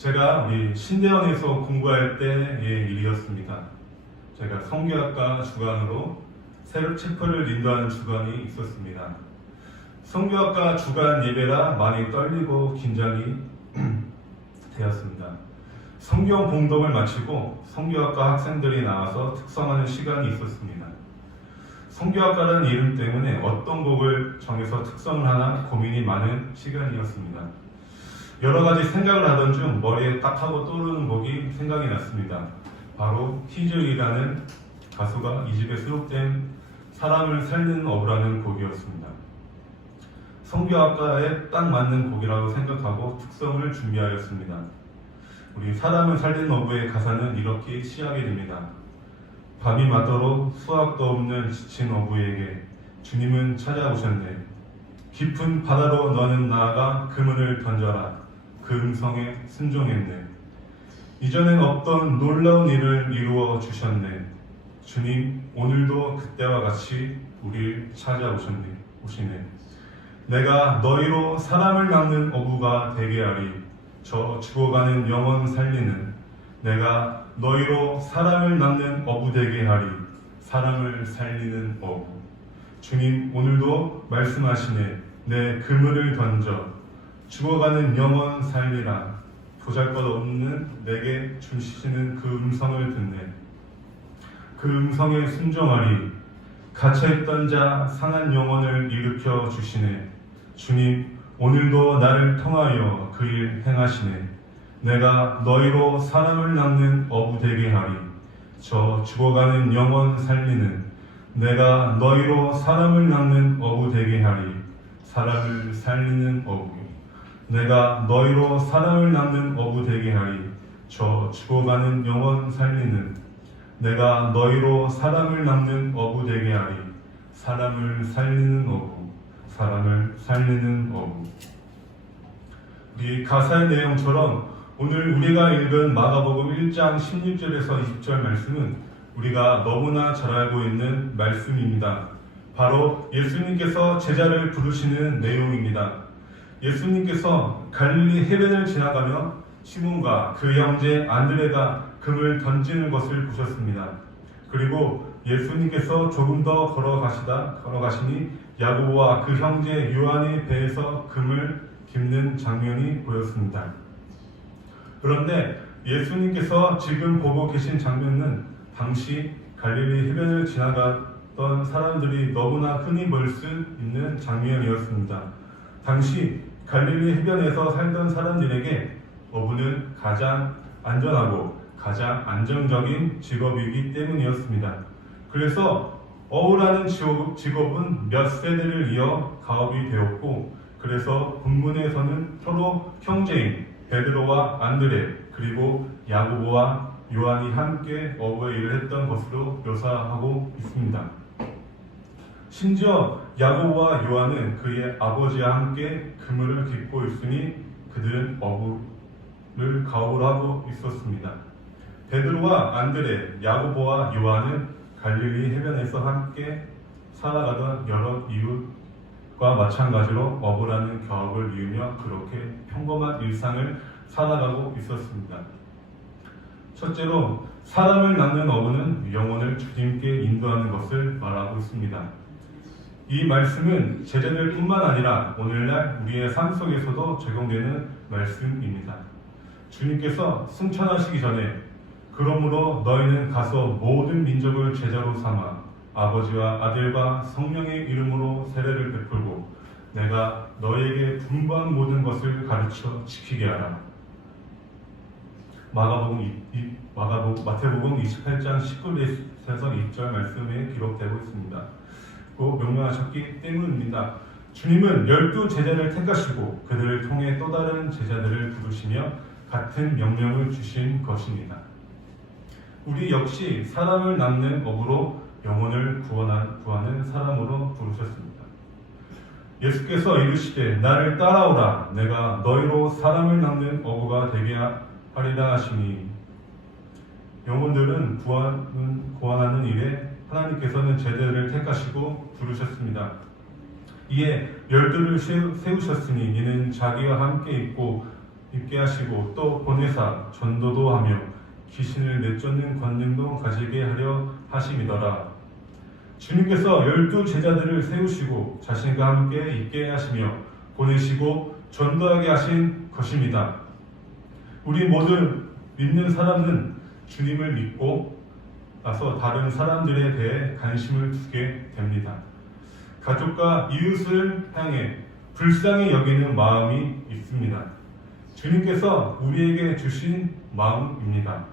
제가 우리 신대원에서 공부할 때의 일이었습니다. 제가 성교학과 주간으로 새로 체포를 인도하는 주간이 있었습니다. 성교학과 주간 예배라 많이 떨리고 긴장이 되었습니다. 성경 봉독을 마치고 성교학과 학생들이 나와서 특성하는 시간이 있었습니다. 성교학과라는 이름 때문에 어떤 곡을 정해서 특성을 하나 고민이 많은 시간이었습니다. 여러 가지 생각을 하던 중 머리에 딱 하고 떠오르는 곡이 생각이 났습니다. 바로 히즐이라는 가수가 이 집에 수록된 사람을 살리는 어부라는 곡이었습니다. 성교학과에 딱 맞는 곡이라고 생각하고 특성을 준비하였습니다. 우리 사람을 살리는 어부의 가사는 이렇게 시작이 됩니다. 밤이 맞도록 수확도 없는 지친 어부에게 주님은 찾아오셨네. 깊은 바다로 너는 나아가 그물을 던져라. 그 음성에 순종했네. 이전엔 없던 놀라운 일을 이루어 주셨네. 주님 오늘도 그때와 같이 우리를 찾아오시네. 내가 너희로 사람을 낚는 어부가 되게 하리. 저 죽어가는 영혼 살리는 내가 너희로 사람을 낚는 어부 되게 하리. 사람을 살리는 어부. 주님 오늘도 말씀하시네. 내 그물을 던져 죽어가는 영혼 살리라. 보잘것없는 내게 주시는 그 음성을 듣네. 그 음성에 순종하리. 갇혀있던 자 상한 영혼을 일으켜 주시네. 주님 오늘도 나를 통하여 그 일 행하시네. 내가 너희로 사람을 낚는 어부 되게 하리. 저 죽어가는 영혼 살리는 내가 너희로 사람을 낚는 어부 되게 하리. 사람을 살리는 어부. 내가 너희로 사람을 낚는 어부 되게 하리. 저 죽어가는 영혼 살리는 내가 너희로 사람을 낚는 어부 되게 하리. 사람을 살리는 어부. 사람을 살리는 어부. 이 가사의 내용처럼 오늘 우리가 읽은 마가복음 1장 16절에서 20절 말씀은 우리가 너무나 잘 알고 있는 말씀입니다. 바로 예수님께서 제자를 부르시는 내용입니다. 예수님께서 갈릴리 해변을 지나가며 시몬과 그 형제 안드레가 금을 던지는 것을 보셨습니다. 그리고 예수님께서 조금 더 걸어가시니 야고보와 그 형제 요한의 배에서 금을 깁는 장면이 보였습니다. 그런데 예수님께서 지금 보고 계신 장면은 당시 갈릴리 해변을 지나갔던 사람들이 너무나 흔히 볼 수 있는 장면이었습니다. 당시 갈릴리 해변에서 살던 사람들에게 어부는 가장 안전하고 가장 안정적인 직업이기 때문이었습니다. 그래서 어부라는 직업은 몇 세대를 이어 가업이 되었고, 그래서 본문에서는 서로 형제인 베드로와 안드레 그리고 야고보와 요한이 함께 어부의 일을 했던 것으로 묘사하고 있습니다. 심지어 야고보와 요한은 그의 아버지와 함께 그물을 깃고 있으니 그들은 어부를 가업을 하고 있었습니다. 베드로와 안드레, 야고보와 요한은 갈릴리 해변에서 함께 살아가던 여러 이웃과 마찬가지로 어부라는 가업을 이으며 그렇게 평범한 일상을 살아가고 있었습니다. 첫째로 사람을 낚는 어부는 영혼을 주님께 인도하는 것을 말하고 있습니다. 이 말씀은 제자들뿐만 아니라 오늘날 우리의 삶 속에서도 적용되는 말씀입니다. 주님께서 승천하시기 전에 그러므로 너희는 가서 모든 민족을 제자로 삼아 아버지와 아들과 성령의 이름으로 세례를 베풀고 내가 너희에게 분부한 모든 것을 가르쳐 지키게 하라. 마태복음 28장 19절에서 2절 말씀에 기록되고 있습니다. 꼭 명령하셨기 때문입니다. 주님은 12 제자를 택하시고 그들을 통해 또 다른 제자들을 부르시며 같은 명령을 주신 것입니다. 우리 역시 사람을 낚는 어부로 영혼을 구하는 사람으로 부르셨습니다. 예수께서 이르시되 나를 따라오라. 내가 너희로 사람을 낚는 어부가 되게 하리라 하시니 영혼들은 구원하는 일에 하나님께서는 제자들을 택하시고 부르셨습니다. 이에 12를 세우셨으니 이는 자기와 함께 있고 있게 하시고 또 보내사 전도도 하며 귀신을 내쫓는 권능도 가지게 하려 하심이더라. 주님께서 12 제자들을 세우시고 자신과 함께 있게 하시며 보내시고 전도하게 하신 것입니다. 우리 모든 믿는 사람은 주님을 믿고 나서 다른 사람들에 대해 관심을 두게 됩니다. 가족과 이웃을 향해 불쌍히 여기는 마음이 있습니다. 주님께서 우리에게 주신 마음입니다.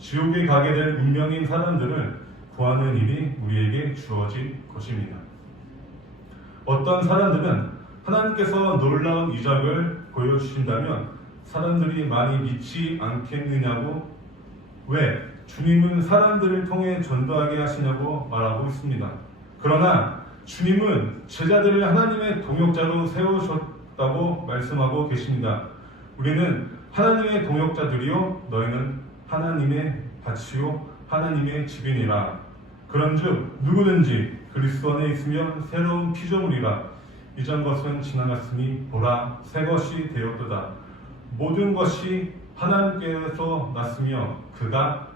지옥에 가게 될 운명인 사람들을 구하는 일이 우리에게 주어진 것입니다. 어떤 사람들은 하나님께서 놀라운 이적을 보여주신다면 사람들이 많이 믿지 않겠느냐고, 왜 주님은 사람들을 통해 전도하게 하시냐고 말하고 있습니다. 그러나 주님은 제자들을 하나님의 동역자로 세우셨다고 말씀하고 계십니다. 우리는 하나님의 동역자들이요 너희는 하나님의 밭이요 하나님의 집이니라. 그런즉 누구든지 그리스도 안에 있으면 새로운 피조물이라. 이전 것은 지나갔으니 보라 새 것이 되었도다. 모든 것이 하나님께서 났으며 그가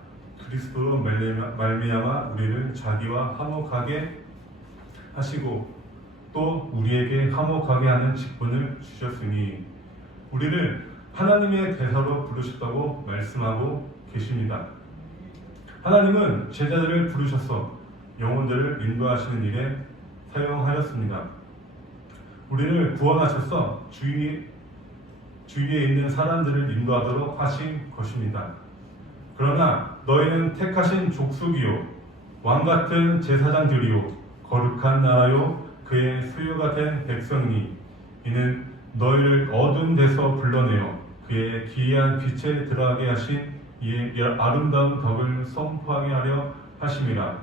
그리스도로 말미암아 우리를 자기와 화목하게 하시고 또 우리에게 화목하게 하는 직분을 주셨으니 우리를 하나님의 대사로 부르셨다고 말씀하고 계십니다. 하나님은 제자들을 부르셔서 영혼들을 인도하시는 일에 사용하였습니다. 우리를 구원하셔서 주위에 있는 사람들을 인도하도록 하신 것입니다. 그러나 너희는 택하신 족속이요 왕같은 제사장들이요 거룩한 나라요 그의 소유가 된 백성이니 이는 너희를 어두운 데서 불러내어 그의 기이한 빛에 들어가게 하신 이의 아름다운 덕을 선포하게 하려 하심이라.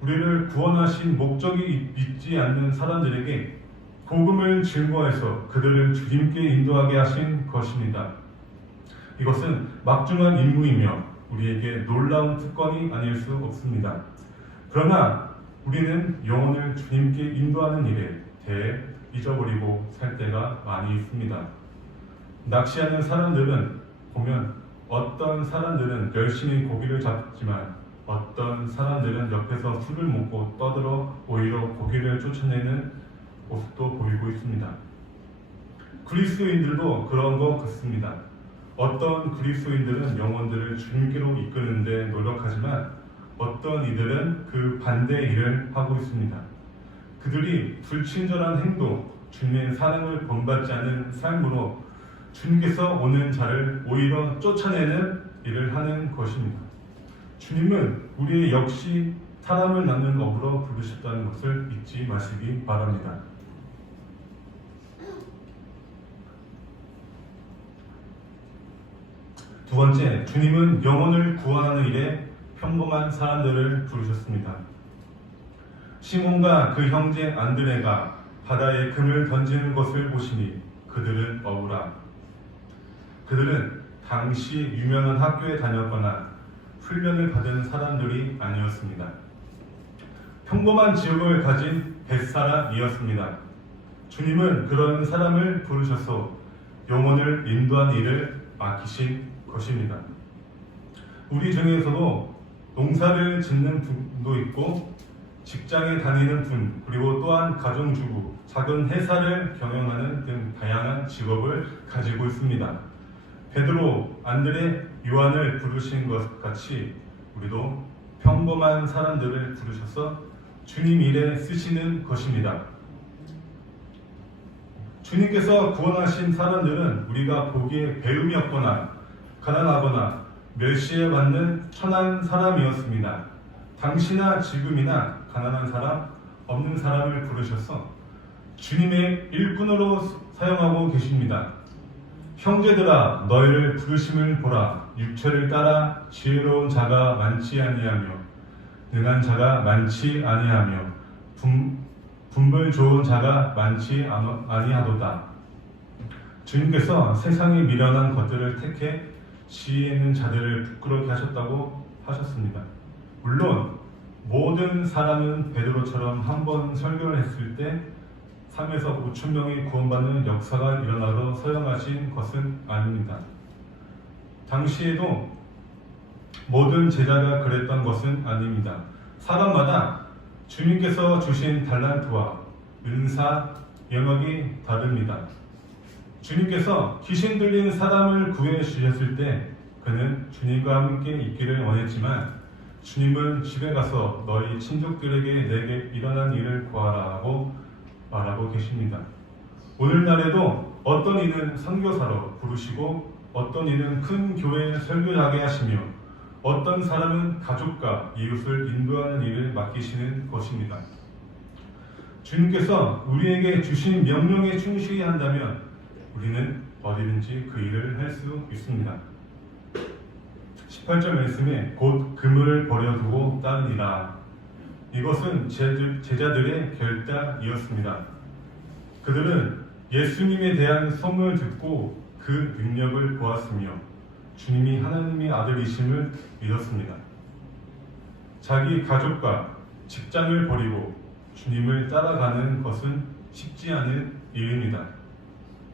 우리를 구원하신 목적이 믿지 않는 사람들에게 복음을 증거해서 그들을 주님께 인도하게 하신 것입니다. 이것은 막중한 임무이며 우리에게 놀라운 특권이 아닐 수 없습니다. 그러나 우리는 영혼을 주님께 인도하는 일에 대해 잊어버리고 살 때가 많이 있습니다. 낚시하는 사람들은 보면 어떤 사람들은 열심히 고기를 잡지만 어떤 사람들은 옆에서 술을 먹고 떠들어 오히려 고기를 쫓아내는 모습도 보이고 있습니다. 그리스도인들도 그런 것 같습니다. 어떤 그리스도인들은 영혼들을 주님께로 이끄는 데 노력하지만 어떤 이들은 그 반대의 일을 하고 있습니다. 그들이 불친절한 행동, 주님의 사랑을 본받지 않은 삶으로 주님께서 오는 자를 오히려 쫓아내는 일을 하는 것입니다. 주님은 우리의 역시 사람을 낳는 업으로 부르셨다는 것을 잊지 마시기 바랍니다. 두 번째, 주님은 영혼을 구원하는 일에 평범한 사람들을 부르셨습니다. 시몬과 그 형제 안드레가 바다에 금을 던지는 것을 보시니 그들은 억울하. 그들은 당시 유명한 학교에 다녔거나 훈련을 받은 사람들이 아니었습니다. 평범한 지역을 가진 뱃사람이었습니다. 주님은 그런 사람을 부르셔서 영혼을 인도한 일을 맡기신 것입니다. 우리 중에서도 농사를 짓는 분도 있고 직장에 다니는 분, 그리고 또한 가정주부, 작은 회사를 경영하는 등 다양한 직업을 가지고 있습니다. 베드로, 안드레, 요한을 부르신 것 같이 우리도 평범한 사람들을 부르셔서 주님 일에 쓰시는 것입니다. 주님께서 구원하신 사람들은 우리가 보기에 배움이 없거나 가난하거나 멸시받는 천한 사람이었습니다. 당시나 지금이나 가난한 사람, 없는 사람을 부르셔서 주님의 일꾼으로 사용하고 계십니다. 형제들아 너희를 부르심을 보라. 육체를 따라 지혜로운 자가 많지 아니하며 능한 자가 많지 아니하며 분별 좋은 자가 많지 아니하도다. 주님께서 세상에 미련한 것들을 택해 지혜 있는 자들을 부끄럽게 하셨다고 하셨습니다. 물론 모든 사람은 베드로처럼 한 번 설교를 했을 때 3에서 5천 명이 구원받는 역사가 일어나서 서영하신 것은 아닙니다. 당시에도 모든 제자가 그랬던 것은 아닙니다. 사람마다 주님께서 주신 달란트와 은사, 영역이 다릅니다. 주님께서 귀신 들린 사람을 구해 주셨을 때 그는 주님과 함께 있기를 원했지만 주님은 집에 가서 너희 친족들에게 내게 일어난 일을 구하라 하고 말하고 계십니다. 오늘날에도 어떤 이는 선교사로 부르시고 어떤 이는 큰 교회에 설교하게 하시며 어떤 사람은 가족과 이웃을 인도하는 일을 맡기시는 것입니다. 주님께서 우리에게 주신 명령에 충실히 한다면 우리는 어디든지 그 일을 할 수 있습니다. 18절 말씀에 곧 그물을 버려두고 따르니라. 이것은 제자들의 결단이었습니다. 그들은 예수님에 대한 소문을 듣고 그 능력을 보았으며 주님이 하나님의 아들이심을 믿었습니다. 자기 가족과 직장을 버리고 주님을 따라가는 것은 쉽지 않은 일입니다.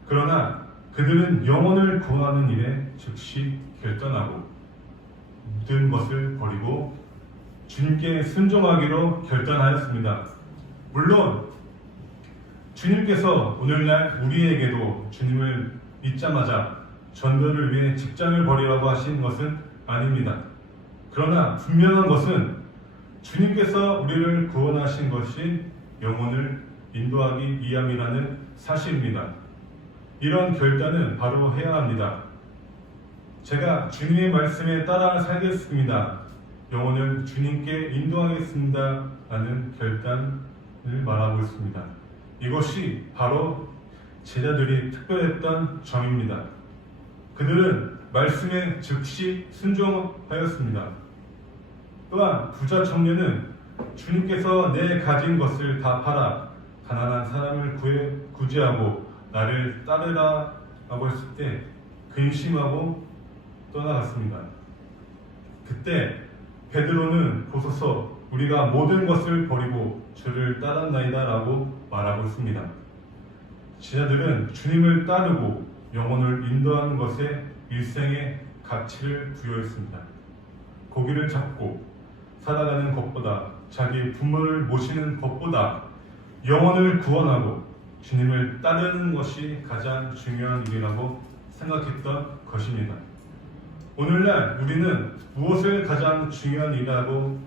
그러나 그들은 영혼을 구하는 일에 즉시 결단하고 모든 것을 버리고 주님께 순종하기로 결단하였습니다. 물론 주님께서 오늘날 우리에게도 주님을 믿자마자 전도를 위해 직장을 버리라고 하신 것은 아닙니다. 그러나 분명한 것은 주님께서 우리를 구원하신 것이 영혼을 인도하기 위함이라는 사실입니다. 이런 결단은 바로 해야 합니다. 제가 주님의 말씀에 따라 살겠습니다. 영혼을 주님께 인도하겠습니다. 라는 결단을 말하고 있습니다. 이것이 바로 제자들이 특별했던 점입니다. 그들은 말씀에 즉시 순종하였습니다. 또한 부자 청년은 주님께서 내 가진 것을 다 팔아 가난한 사람을 구제하고 나를 따르라 라고 했을 때 근심하고 떠나갔습니다. 그때 베드로는 보소서 우리가 모든 것을 버리고 주를 따랐나이다 라고 말하고 있습니다. 제자들은 주님을 따르고 영혼을 인도하는 것에 일생의 가치를 부여했습니다. 고기를 잡고 살아가는 것보다 자기 부모를 모시는 것보다 영혼을 구원하고 주님을 따르는 것이 가장 중요한 일이라고 생각했던 것입니다. 오늘날 우리는 무엇을 가장 중요한 일이라고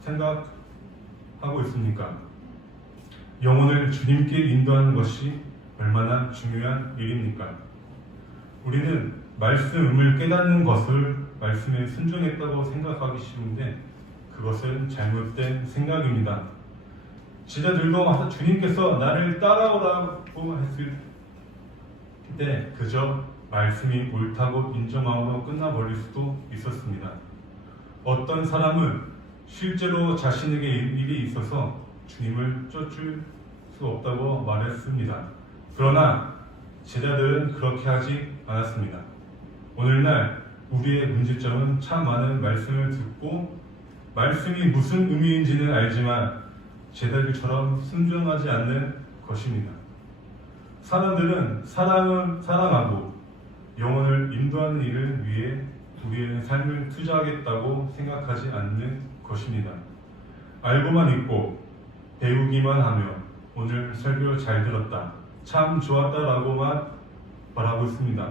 생각하고 있습니까? 영혼을 주님께 인도하는 것이 얼마나 중요한 일입니까? 우리는 말씀을 깨닫는 것을 말씀에 순종했다고 생각하기 쉬운데 그것은 잘못된 생각입니다. 제자들도 주님께서 나를 따라오라고 했을 때 그저 말씀이 옳다고 인정함으로 끝나버릴 수도 있었습니다. 어떤 사람은 실제로 자신에게 일이 있어서 주님을 쫓을 수 없다고 말했습니다. 그러나 제자들은 그렇게 하지 않았습니다. 오늘날 우리의 문제점은 참 많은 말씀을 듣고 말씀이 무슨 의미인지는 알지만 제자들처럼 순종하지 않는 것입니다. 사람들은 사랑하고 영혼을 인도하는 일을 위해 우리의 삶을 투자하겠다고 생각하지 않는 것입니다. 알고만 있고 배우기만 하며 오늘 설교 잘 들었다, 참 좋았다라고만 말하고 있습니다.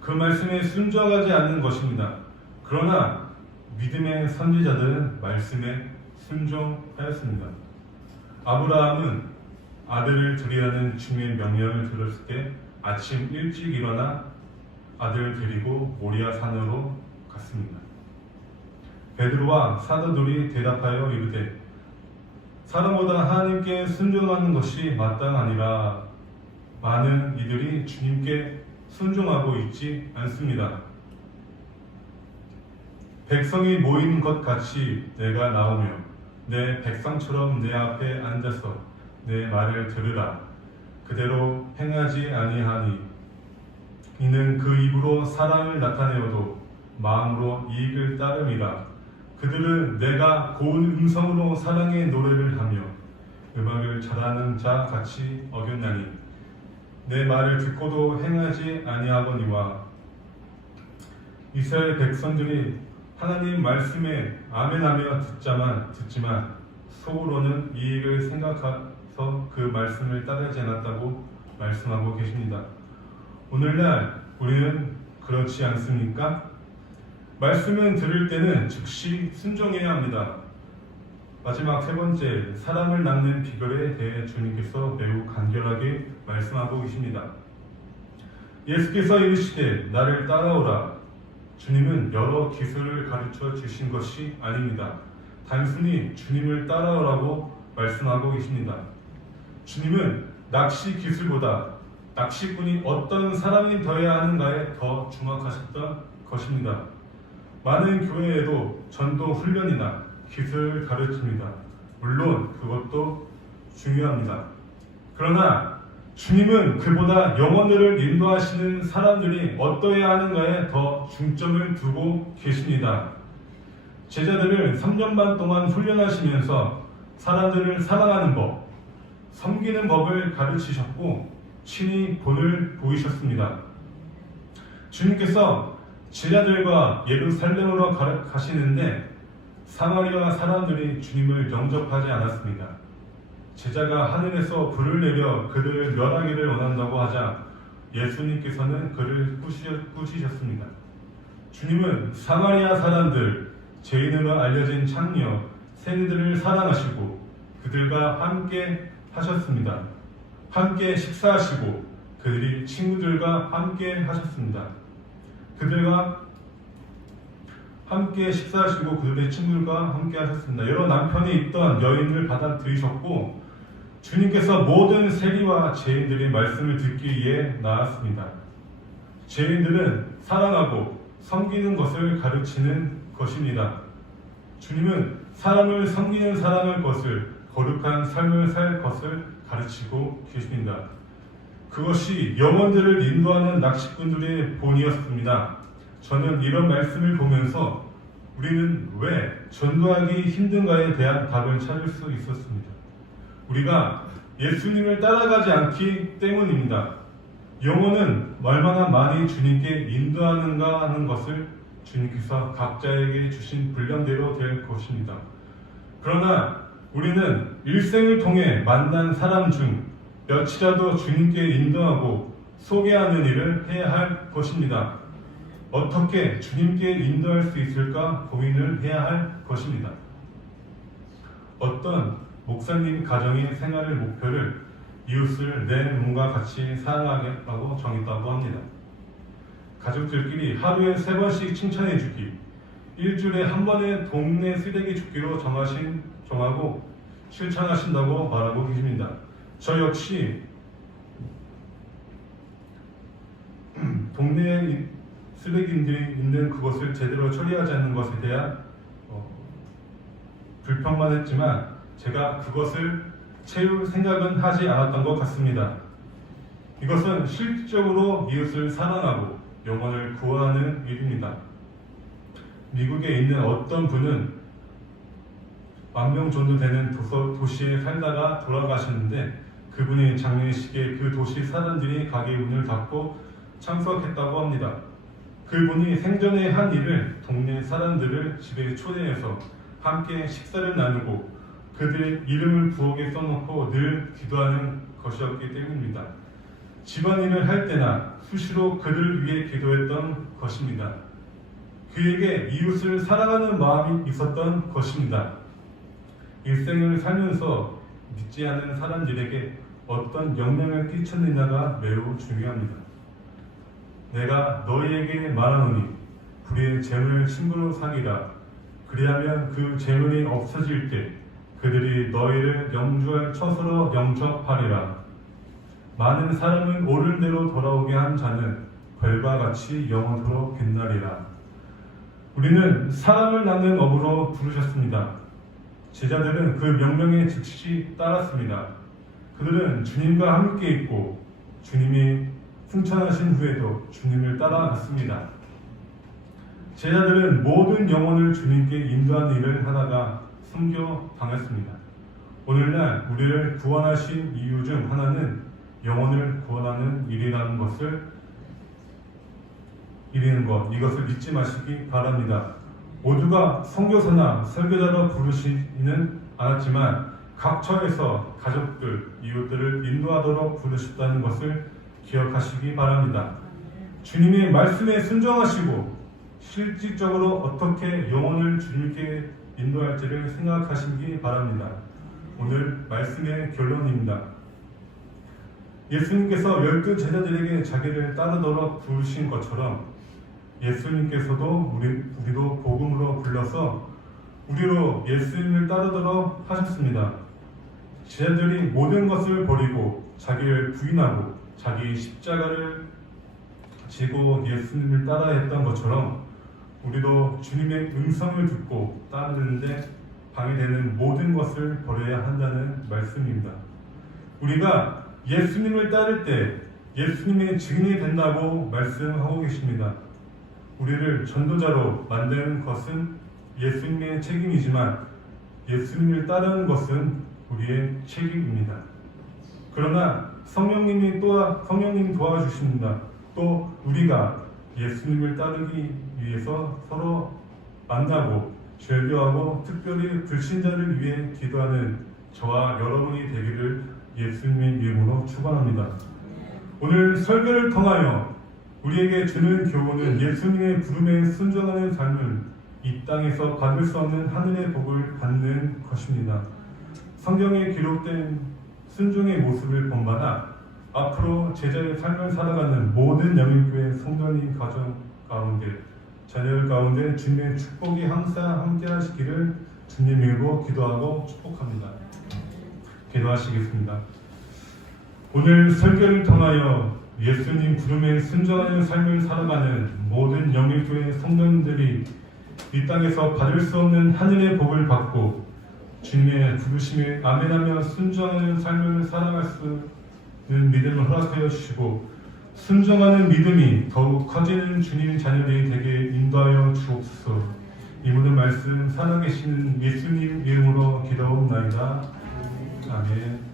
그 말씀에 순종하지 않는 것입니다. 그러나 믿음의 선지자들은 말씀에 순종하였습니다. 아브라함은 아들을 드리라는 주님의 명령을 들었을 때 아침 일찍 일어나 아들을 데리고 모리아 산으로 갔습니다. 베드로와 사도들이 대답하여 이르되 사람보다 하나님께 순종하는 것이 마땅하니라. 많은 이들이 주님께 순종하고 있지 않습니다. 백성이 모인 것 같이 내가 나오며 내 백성처럼 내 앞에 앉아서 내 말을 들으라. 그대로 행하지 아니하니 이는 그 입으로 사랑을 나타내어도 마음으로 이익을 따름이라. 그들은 내가 고운 음성으로 사랑의 노래를 하며 음악을 잘하는 자 같이 어겼나니 내 말을 듣고도 행하지 아니하거니와. 이스라엘 백성들이 하나님 말씀에 아멘하며 듣지만 속으로는 이익을 생각해서 그 말씀을 따르지 않았다고 말씀하고 계십니다. 오늘날 우리는 그렇지 않습니까? 말씀은 들을 때는 즉시 순종해야 합니다. 마지막 세 번째, 사람을 낳는 비결에 대해 주님께서 매우 간결하게 말씀하고 계십니다. 예수께서 이르시되 나를 따라오라. 주님은 여러 기술을 가르쳐 주신 것이 아닙니다. 단순히 주님을 따라오라고 말씀하고 계십니다. 주님은 낚시 기술보다 낚시꾼이 어떤 사람이 되어야 하는가에 더 주목하셨던 것입니다. 많은 교회에도 전도 훈련이나 기술을 가르칩니다. 물론 그것도 중요합니다. 그러나 주님은 그보다 영혼들을 인도하시는 사람들이 어떠해야 하는가에 더 중점을 두고 계십니다. 제자들을 3년 반 동안 훈련하시면서 사람들을 사랑하는 법, 섬기는 법을 가르치셨고 친히 본을 보이셨습니다. 주님께서 제자들과 예루살렘으로 가시는데 사마리아 사람들이 주님을 영접하지 않았습니다. 제자가 하늘에서 불을 내려 그들을 멸하기를 원한다고 하자 예수님께서는 그를 꾸짖으셨습니다. 주님은 사마리아 사람들, 죄인으로 알려진 창녀, 세리들을 사랑하시고 그들과 함께 하셨습니다. 함께 식사하시고 그들이 친구들과 함께 하셨습니다. 그들과 함께 식사하시고 그들의 친구들과 함께 하셨습니다. 여러 남편이 있던 여인을 받아들이셨고 주님께서 모든 세리와 죄인들의 말씀을 듣기 위해 나았습니다. 죄인들은 사랑하고 섬기는 것을 가르치는 것입니다. 주님은 사람을 섬기는 사랑할 것을, 거룩한 삶을 살 것을 가르치고 계십니다. 그것이 영혼들을 인도하는 낚시꾼들의 본이었습니다. 저는 이런 말씀을 보면서 우리는 왜 전도하기 힘든가에 대한 답을 찾을 수 있었습니다. 우리가 예수님을 따라가지 않기 때문입니다. 영혼은 얼마나 많이 주님께 인도하는가 하는 것을 주님께서 각자에게 주신 분량대로 될 것입니다. 그러나 우리는 일생을 통해 만난 사람 중 몇이라도 주님께 인도하고 소개하는 일을 해야 할 것입니다. 어떻게 주님께 인도할 수 있을까 고민을 해야 할 것입니다. 어떤 목사님 가정의 생활의 목표를 이웃을 내 몸과 같이 사랑하겠다고 정했다고 합니다. 가족들끼리 하루에 3번씩 칭찬해주기, 일주일에 한 번의 동네 쓰레기 줍기로 정하고 실천하신다고 말하고 계십니다. 저 역시 동네에 쓰레기들이 있는 그것을 제대로 처리하지 않는 것에 대한 불평만 했지만 제가 그것을 채울 생각은 하지 않았던 것 같습니다. 이것은 실질적으로 이웃을 사랑하고 영혼을 구하는 일입니다. 미국에 있는 어떤 분은 10,000명 정도 되는 도시에 살다가 돌아가셨는데 그분이 장례식에 그 도시 사람들이 가게 문을 닫고 참석했다고 합니다. 그분이 생전에 한 일을 동네 사람들을 집에 초대해서 함께 식사를 나누고 그들의 이름을 부엌에 써놓고 늘 기도하는 것이었기 때문입니다. 집안일을 할 때나 수시로 그를 위해 기도했던 것입니다. 그에게 이웃을 사랑하는 마음이 있었던 것입니다. 일생을 살면서 믿지 않는 사람들에게 어떤 영향을 끼쳤느냐가 매우 중요합니다. 내가 너희에게 말하노니 불의의 재물을 친구로 사귀라. 그리하면 그 재물이 없어질 때 그들이 너희를 영주할 처소로 영접하리라. 많은 사람은 옳은 대로 돌아오게 한 자는 별과 같이 영원토록 빛나리라. 우리는 사람을 낳는 업으로 부르셨습니다. 제자들은 그 명령에 즉시 따랐습니다. 그들은 주님과 함께 있고 주님이 승천하신 후에도 주님을 따라갔습니다. 제자들은 모든 영혼을 주님께 인도하는 일을 하다가 순교 당했습니다. 오늘날 우리를 구원하신 이유 중 하나는 영혼을 구원하는 일이라는 이것을 잊지 마시기 바랍니다. 모두가 선교사나 설교자로 부르시지는 않았지만 각 처에서 가족들, 이웃들을 인도하도록 부르셨다는 것을 기억하시기 바랍니다. 주님의 말씀에 순종하시고 실질적으로 어떻게 영혼을 주님께 인도할지를 생각하시기 바랍니다. 오늘 말씀의 결론입니다. 예수님께서 12 제자들에게 자기를 따르도록 부르신 것처럼 예수님께서도 우리도 복음으로 불러서 우리로 예수님을 따르도록 하셨습니다. 제자들이 모든 것을 버리고 자기를 부인하고 자기 십자가를 지고 예수님을 따라야 했던 것처럼 우리도 주님의 음성을 듣고 따르는데 방해되는 모든 것을 버려야 한다는 말씀입니다. 우리가 예수님을 따를 때 예수님의 증인이 된다고 말씀하고 계십니다. 우리를 전도자로 만드는 것은 예수님의 책임이지만 예수님을 따르는 것은 우리의 책임입니다. 그러나 성령님이 도와주십니다. 또 우리가 예수님을 따르기 위해서 서로 만나고 절교하고 특별히 불신자를 위해 기도하는 저와 여러분이 되기를 예수님의 이름으로 축원합니다. 오늘 설교를 통하여 우리에게 주는 교훈은 예수님의 부름에 순종하는 삶은 이 땅에서 받을 수 없는 하늘의 복을 받는 것입니다. 성경에 기록된 순종의 모습을 본받아 앞으로 제자의 삶을 살아가는 모든 영일교회 성도님 가정 가운데 자녀들 가운데 주님의 축복이 항상 함께 하시기를 주님 이름으로 기도하고 축복합니다. 기도하시겠습니다. 오늘 설교를 통하여 예수님 부름에 순종하는 삶을 살아가는 모든 영일교회 성도님들이 이 땅에서 받을 수 없는 하늘의 복을 받고 주님의 부르심에 아멘하며 순종하는 삶을 살아갈 수 있는 믿음을 허락하여 주시고 순종하는 믿음이 더욱 커지는 주님 자녀들이 되게 인도하여 주옵소서. 이 모든 말씀 살아계시는 예수님 이름으로 기도하옵나이다. 아멘.